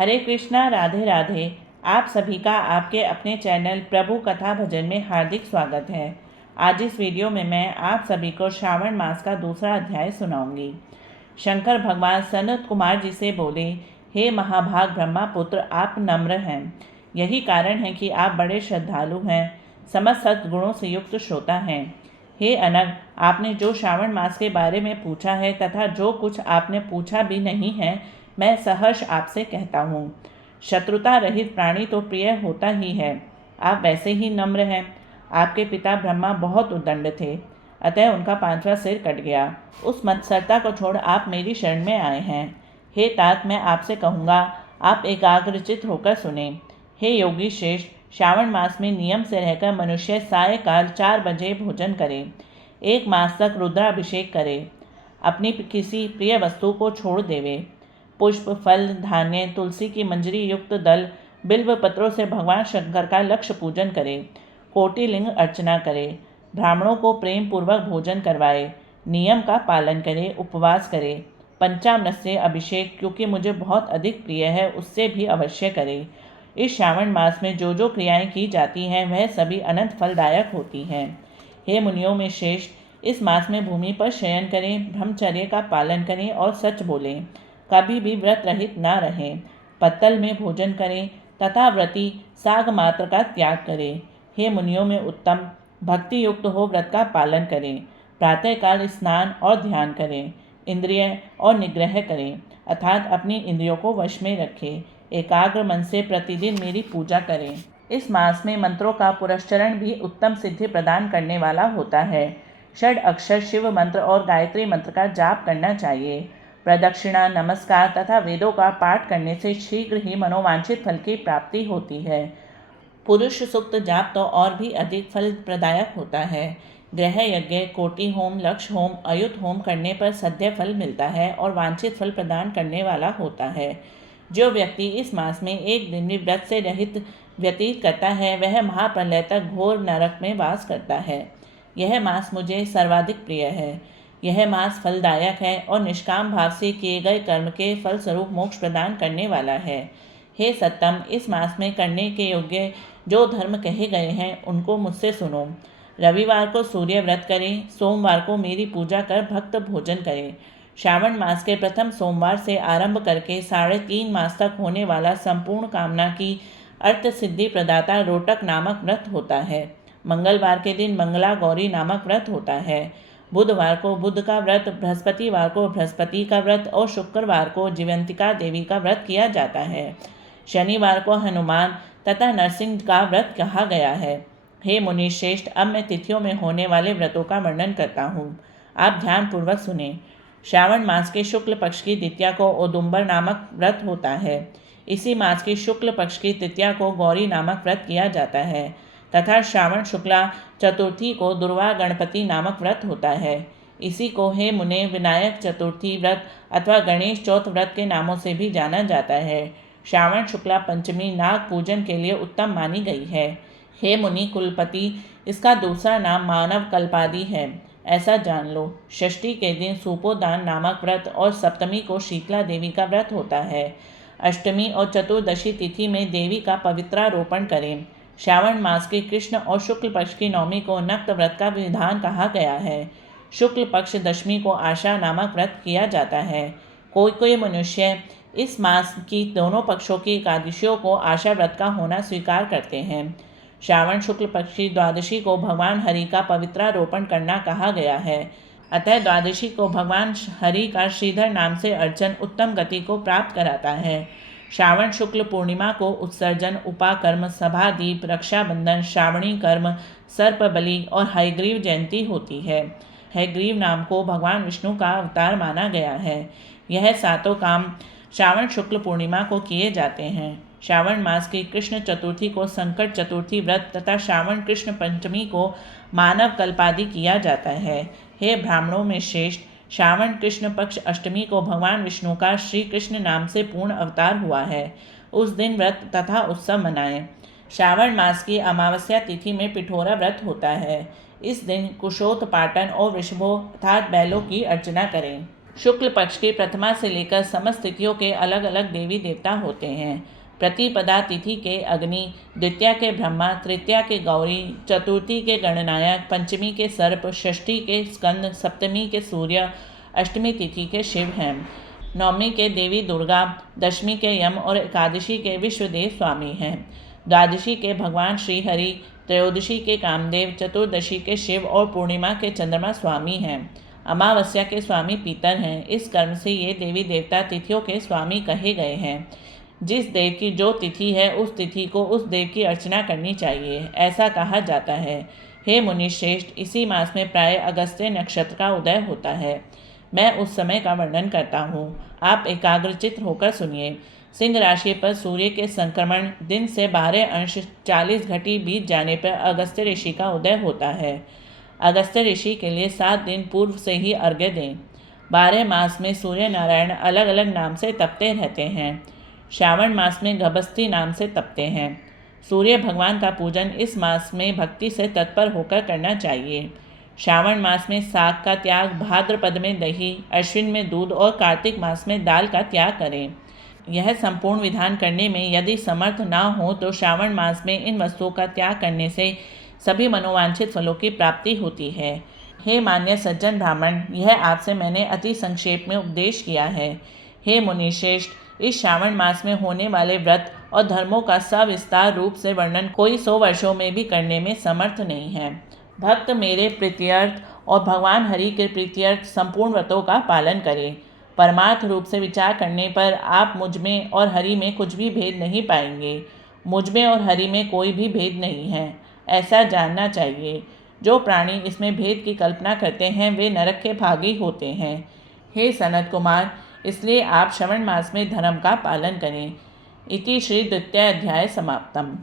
हरे कृष्णा, राधे राधे। आप सभी का आपके अपने चैनल प्रभु कथा भजन में हार्दिक स्वागत है। आज इस वीडियो में मैं आप सभी को श्रावण मास का दूसरा अध्याय सुनाऊंगी। शंकर भगवान सनत कुमार जी से बोले, हे महाभाग ब्रह्मापुत्र, आप नम्र हैं। यही कारण है कि आप बड़े श्रद्धालु हैं, समस्त सद्गुणों से युक्त श्रोता हैं। हे अनग, आपने जो श्रावण मास के बारे में पूछा है तथा जो कुछ आपने पूछा भी नहीं है, मैं सहर्ष आपसे कहता हूँ। शत्रुता रहित प्राणी तो प्रिय होता ही है। आप वैसे ही नम्र हैं। आपके पिता ब्रह्मा बहुत उद्दंड थे, अतः उनका 5वां सिर कट गया। उस मत्सरता को छोड़ आप मेरी शरण में आए हैं। हे तात, मैं आपसे कहूँगा, आप एकाग्रचित होकर सुने। हे योगी श्रेष्ठ, श्रावण मास में नियम से रहकर मनुष्य सायकाल 4 बजे भोजन करे, 1 मास तक रुद्राभिषेक करे, अपनी किसी प्रिय वस्तु को छोड़ देवे, पुष्प, फल, धान्य, तुलसी की मंजरी युक्त दल, बिल्व पत्रों से भगवान शंकर का लक्ष्य पूजन करे, कोटिलिंग अर्चना करे, ब्राह्मणों को प्रेम पूर्वक भोजन करवाए, नियम का पालन करे, उपवास करे, पंचामृत से अभिषेक, क्योंकि मुझे बहुत अधिक प्रिय है, उससे भी अवश्य करे। इस श्रावण मास में जो जो क्रियाएं की जाती हैं वह सभी अनंत फलदायक होती हैं। हे मुनियों में श्रेष्ठ, इस मास में भूमि पर शयन करें, ब्रह्मचर्य का पालन करें और सच बोलें, कभी भी व्रत रहित न रहें, पत्तल में भोजन करें तथा व्रती साग मात्र का त्याग करें। हे मुनियों में उत्तम, भक्ति युक्त हो व्रत का पालन करें, प्रातःकाल स्नान और ध्यान करें, इंद्रिय और निग्रह करें, अर्थात अपनी इंद्रियों को वश में रखें, एकाग्र मन से प्रतिदिन मेरी पूजा करें। इस मास में मंत्रों का पुरस्चरण भी उत्तम सिद्धि प्रदान करने वाला होता है। 6 अक्षर शिव मंत्र और गायत्री मंत्र का जाप करना चाहिए। प्रदक्षिणा, नमस्कार तथा वेदों का पाठ करने से शीघ्र ही मनोवांछित फल की प्राप्ति होती है। पुरुष सूक्त जाप तो और भी अधिक फल प्रदायक होता है। ग्रह यज्ञ, कोटि होम, लक्ष्य होम, अयुत होम करने पर सद्य फल मिलता है और वांछित फल प्रदान करने वाला होता है। जो व्यक्ति इस मास में एक दिन भी व्रत से रहित व्यतीत करता है वह महाप्रलय तक घोर नरक में वास करता है। यह मास मुझे सर्वाधिक प्रिय है। यह मास फलदायक है और निष्काम भाव से किए गए कर्म के फलस्वरूप मोक्ष प्रदान करने वाला है। हे सत्तम, इस मास में करने के योग्य जो धर्म कहे गए हैं उनको मुझसे सुनो। रविवार को सूर्य व्रत करें, सोमवार को मेरी पूजा कर भक्त भोजन करें। श्रावण मास के प्रथम सोमवार से आरंभ करके 3.5 मास तक होने वाला संपूर्ण कामना की अर्थ सिद्धि प्रदाता रोटक नामक व्रत होता है। मंगलवार के दिन मंगला गौरी नामक व्रत होता है। बुधवार को बुध का व्रत, बृहस्पतिवार को बृहस्पति का व्रत और शुक्रवार को जीवंतिका देवी का व्रत किया जाता है। शनिवार को हनुमान तथा नरसिंह का व्रत कहा गया है। हे मुनि श्रेष्ठ, अब मैं तिथियों में होने वाले व्रतों का वर्णन करता हूँ। आप ध्यानपूर्वक सुने। श्रावण मास के शुक्ल पक्ष की द्वितीया को औदुंबर नामक व्रत होता है। इसी मास की शुक्ल पक्ष की तृतीया को गौरी नामक व्रत किया जाता है तथा श्रावण शुक्ला चतुर्थी को दुर्वा गणपति नामक व्रत होता है। इसी को हे मुने विनायक चतुर्थी व्रत अथवा गणेश चौथ व्रत के नामों से भी जाना जाता है। श्रावण शुक्ला पंचमी नाग पूजन के लिए उत्तम मानी गई है। हे मुनि कुलपति, इसका दूसरा नाम मानव कल्पादि है, ऐसा जान लो। षष्ठी के दिन सुपोदान नामक व्रत और सप्तमी को शीतला देवी का व्रत होता है। अष्टमी और चतुर्दशी तिथि में देवी का पवित्रारोपण करें। श्रावण मास के कृष्ण और शुक्ल पक्ष की नवमी को नक्त व्रत का विधान कहा गया है। शुक्ल पक्ष दशमी को आशा नामक व्रत किया जाता है। कोई कोई मनुष्य इस मास की दोनों पक्षों की एकादशियों को आशा व्रत का होना स्वीकार करते हैं। श्रावण शुक्ल पक्ष की द्वादशी को भगवान हरि का पवित्रारोपण करना कहा गया है, अतः द्वादशी को भगवान हरि का श्रीधर नाम से अर्चन उत्तम गति को प्राप्त कराता है। श्रावण शुक्ल पूर्णिमा को उत्सर्जन, उपाकर्म, सभादीप, रक्षाबंधन, श्रावणी कर्म, सर्प बलि और हयग्रीव जयंती होती है। हयग्रीव नाम को भगवान विष्णु का अवतार माना गया है। यह 7 काम श्रावण शुक्ल पूर्णिमा को किए जाते हैं। श्रावण मास की कृष्ण चतुर्थी को संकट चतुर्थी व्रत तथा श्रावण कृष्ण पंचमी को मानव कल्पादि किया जाता है। हे ब्राह्मणों में श्रेष्ठ, श्रावण कृष्ण पक्ष अष्टमी को भगवान विष्णु का श्री कृष्ण नाम से पूर्ण अवतार हुआ है। उस दिन व्रत तथा उत्सव मनाएं। श्रावण मास की अमावस्या तिथि में पिठोरा व्रत होता है। इस दिन कुशोत्पाटन और वृषभों अर्थात बैलों की अर्चना करें। शुक्ल पक्ष की प्रथमा से लेकर समस्त तिथियों के अलग अलग देवी देवता होते हैं। प्रतिपदा तिथि के अग्नि, द्वितीया के ब्रह्मा, तृतीया के गौरी, चतुर्थी के गणनायक, पंचमी के सर्प, षष्ठी के स्कंद, सप्तमी के सूर्य, अष्टमी तिथि के शिव हैं। नवमी के देवी दुर्गा, दशमी के यम और एकादशी के विश्वदेव स्वामी हैं। द्वादशी के भगवान श्रीहरि, त्रयोदशी के कामदेव, चतुर्दशी के शिव और पूर्णिमा के चंद्रमा स्वामी हैं। अमावस्या के स्वामी पीतर हैं। इस कर्म से ये देवी देवता तिथियों के स्वामी कहे गए हैं। जिस देव की जो तिथि है उस तिथि को उस देव की अर्चना करनी चाहिए, ऐसा कहा जाता है। हे मुनिश्रेष्ठ, इसी मास में प्राय अगस्त्य नक्षत्र का उदय होता है। मैं उस समय का वर्णन करता हूँ, आप एकाग्रचित्त होकर सुनिए। सिंह राशि पर सूर्य के संक्रमण दिन से 12 अंश 40 घटी बीत जाने पर अगस्त्य ऋषि का उदय होता है। अगस्त्य ऋषि के लिए 7 दिन पूर्व से ही अर्घ्य दें। 12 मास में सूर्य नारायण अलग अलग नाम से तपते रहते हैं। श्रावण मास में गभस्ती नाम से तपते हैं। सूर्य भगवान का पूजन इस मास में भक्ति से तत्पर होकर करना चाहिए। श्रावण मास में साग का त्याग, भाद्रपद में दही, अश्विन में दूध और कार्तिक मास में दाल का त्याग करें। यह संपूर्ण विधान करने में यदि समर्थ ना हो तो श्रावण मास में इन वस्तुओं का त्याग करने से सभी मनोवांछित फलों की प्राप्ति होती है। हे मान्य सज्जन ब्राह्मण, यह आपसे मैंने अति संक्षेप में उपदेश किया है। हे मुनिश्रेष्ठ, इस श्रावण मास में होने वाले व्रत और धर्मों का सविस्तार रूप से वर्णन कोई 100 वर्षों में भी करने में समर्थ नहीं है। भक्त मेरे प्रीत्यर्थ और भगवान हरि के प्रीत्यर्थ संपूर्ण व्रतों का पालन करें। परमार्थ रूप से विचार करने पर आप मुझ में और हरि में कुछ भी भेद नहीं पाएंगे। मुझ में और हरि में कोई भी भेद नहीं है, ऐसा जानना चाहिए। जो प्राणी इसमें भेद की कल्पना करते हैं वे नरक के भागी होते हैं। हे सनत कुमार, इसलिए आप श्रवण मास में धर्म का पालन करें। इति श्री द्वितीय अध्याय समाप्तम।